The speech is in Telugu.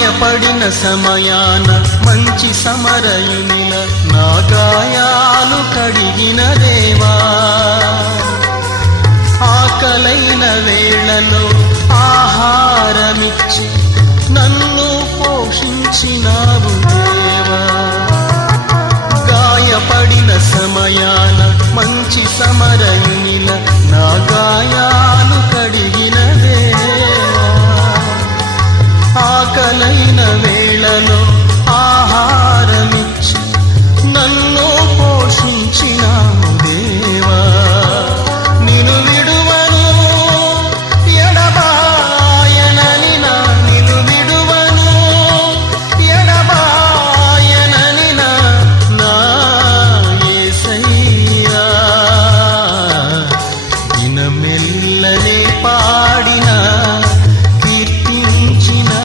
గాయపడిన సమయాన మంచి సమరయునిల నా గాయాలు కడిగిన దేవా, ఆకలైన వేళలో ఆహారమిచ్చి నన్ను పోషించినావు దేవా. గాయపడిన సమయాన మంచి సమరయునిల నా గాయాలు కడిగిన దేవా, ఆకలైన వేళలో